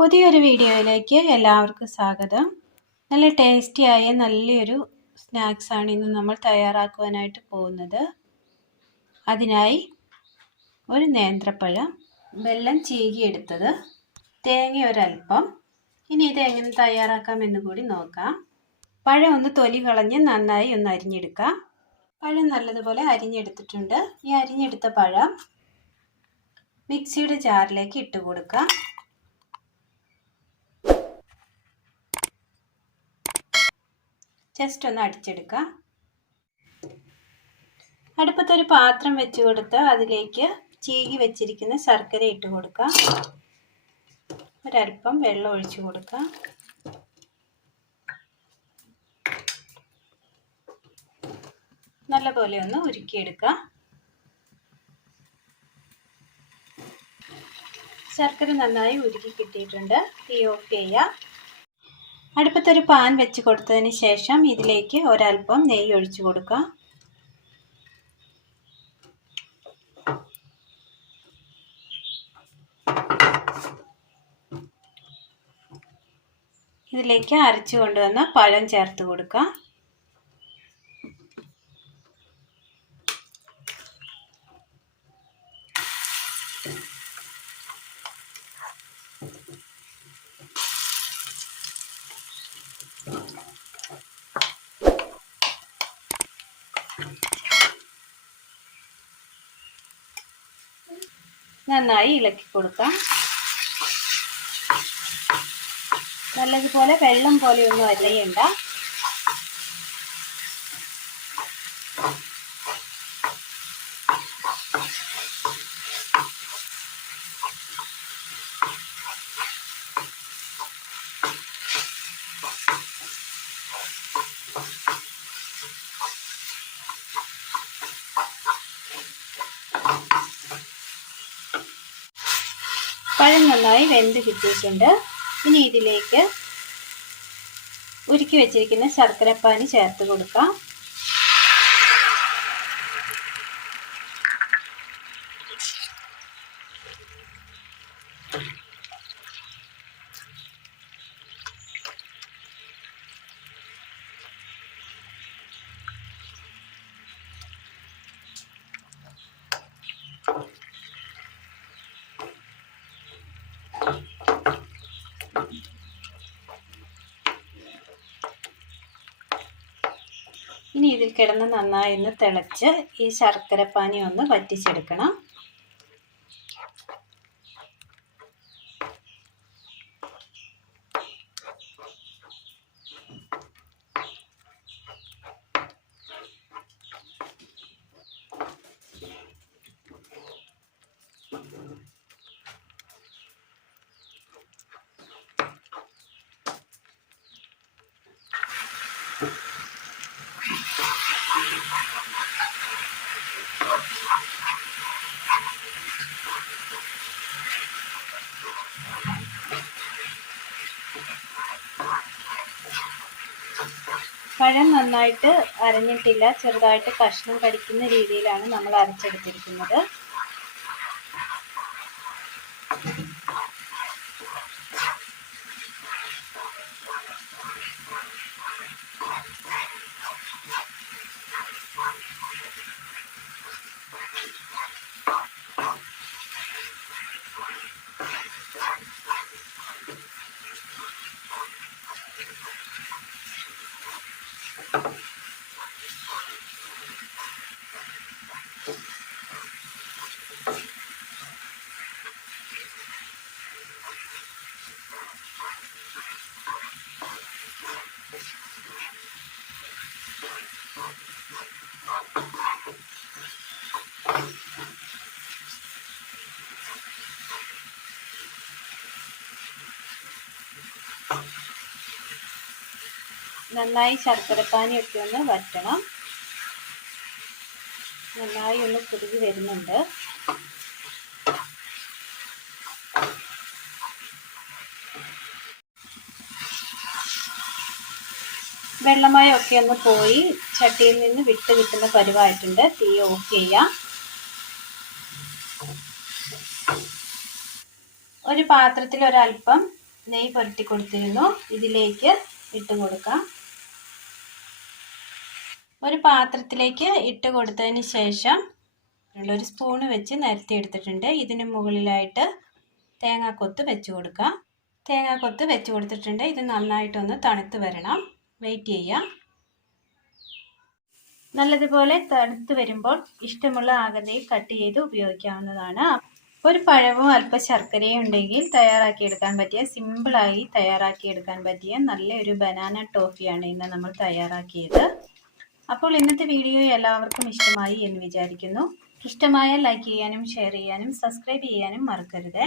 പുതിയൊരു വീഡിയോയിലേക്ക് എല്ലാവർക്കും സ്വാഗതം. നല്ല ടേസ്റ്റിയായ നല്ലൊരു സ്നാക്സാണ് ഇന്ന് നമ്മൾ തയ്യാറാക്കുവാനായിട്ട് പോകുന്നത്. അതിനായി ഒരു നേന്ത്രപ്പഴം, വെല്ലം ചീകിയെടുത്തത്, തേങ്ങ ഒരൽപ്പം. ഇനി ഇത് എങ്ങനെ തയ്യാറാക്കാമെന്ന് കൂടി നോക്കാം. പഴം ഒന്ന് തൊലി കളഞ്ഞ് നന്നായി ഒന്ന് അരിഞ്ഞെടുക്കാം. പഴം നല്ലതുപോലെ അരിഞ്ഞെടുത്തിട്ടുണ്ട്. ഈ അരിഞ്ഞെടുത്ത പഴം മിക്സിയുടെ ജാറിലേക്ക് ഇട്ട് കൊടുക്കാം. ജസ്റ്റ് ഒന്ന് അടിച്ചെടുക്കാം. അടുപ്പത്തൊരു പാത്രം വെച്ച് കൊടുത്ത് അതിലേക്ക് ചീകി വെച്ചിരിക്കുന്ന ശർക്കര ഇട്ട് കൊടുക്കാം. ഒരൽപ്പം വെള്ളം ഒഴിച്ചു കൊടുക്കാം. നല്ലപോലെ ഒന്ന് ഉരുക്കിയെടുക്കാം. ശർക്കര നന്നായി ഉരുക്കി കിട്ടിയിട്ടുണ്ട്. തീ ഓഫ് ചെയ്യാം. അടുപ്പത്തൊരു പാൻ വെച്ച് കൊടുത്തതിന് ശേഷം ഇതിലേക്ക് ഒരൽപ്പം നെയ്യ് ഒഴിച്ചു കൊടുക്കാം. ഇതിലേക്ക് അരച്ചു കൊണ്ടുവന്ന പഴം ചേർത്ത് കൊടുക്കാം. നന്നായി ഇളക്കി കൊടുക്കാം. നല്ലതുപോലെ വെള്ളം പോലെയൊന്നും അരിയണ്ട. പഴം നന്നായി വെന്ത് കിട്ടിയിട്ടുണ്ട്. ഇനി ഇതിലേക്ക് ഉരുക്കി വെച്ചിരിക്കുന്ന ശർക്കരപ്പാനി ചേർത്ത് കൊടുക്കാം. ഇനി ഇതിൽ കിടന്ന് നന്നായി ഒന്ന് തിളച്ച് ഈ ശർക്കരപ്പാനി ഒന്ന് വറ്റിച്ചെടുക്കണം. പഴം നന്നായിട്ട് അരഞ്ഞിട്ടില്ല, ചെറുതായിട്ട് കഷ്ണം കടിക്കുന്ന രീതിയിലാണ് നമ്മൾ അരച്ചെടുത്തിരിക്കുന്നത്. നന്നായി ശർക്കരപ്പാനിയൊക്കെ ഒന്ന് വറ്റണം. നന്നായി ഒന്ന് കുറുകി വരുന്നുണ്ട്. വെള്ളമയമൊക്കെ ഒന്ന് പോയി ചട്ടിയിൽ നിന്ന് വിട്ട് കിട്ടുന്ന പരുവായിട്ടുണ്ട്. തീ ഓഫ് ചെയ്യാം. ഒരു പാത്രത്തിൽ ഒരൽപ്പം നെയ്യ് പുരട്ടി കൊടുത്തിരുന്നു. ഇതിലേക്ക് ഇട്ട് കൊടുക്കാം. ഒരു പാത്രത്തിലേക്ക് ഇട്ട് കൊടുത്തതിന് ശേഷം ഒരു സ്പൂണ് വെച്ച് നിരത്തി എടുത്തിട്ടുണ്ട്. ഇതിന് മുകളിലായിട്ട് തേങ്ങാക്കൊത്ത് വെച്ച് കൊടുക്കാം. തേങ്ങാക്കൊത്ത് വെച്ച് കൊടുത്തിട്ടുണ്ട്. ഇത് നന്നായിട്ടൊന്ന് തണുത്ത് വരണം. വെയിറ്റ് ചെയ്യാം. നല്ലതുപോലെ തണുത്ത് വരുമ്പോൾ ഇഷ്ടമുള്ള ആകൃതിയിൽ കട്ട് ചെയ്ത് ഉപയോഗിക്കാവുന്നതാണ്. ഒരു പഴവും അല്പം ശർക്കരയും ഉണ്ടെങ്കിൽ തയ്യാറാക്കിയെടുക്കാൻ പറ്റിയ, സിമ്പിളായി തയ്യാറാക്കിയെടുക്കാൻ പറ്റിയ നല്ലൊരു ബനാന ടോഫിയാണ് ഇന്ന് നമ്മൾ തയ്യാറാക്കിയത്. അപ്പോൾ ഇന്നത്തെ വീഡിയോ എല്ലാവർക്കും ഇഷ്ടമായി എന്ന് വിചാരിക്കുന്നു. ഇഷ്ടമായാൽ ലൈക്ക് ചെയ്യാനും ഷെയർ ചെയ്യാനും സബ്സ്ക്രൈബ് ചെയ്യാനും മറക്കരുത്.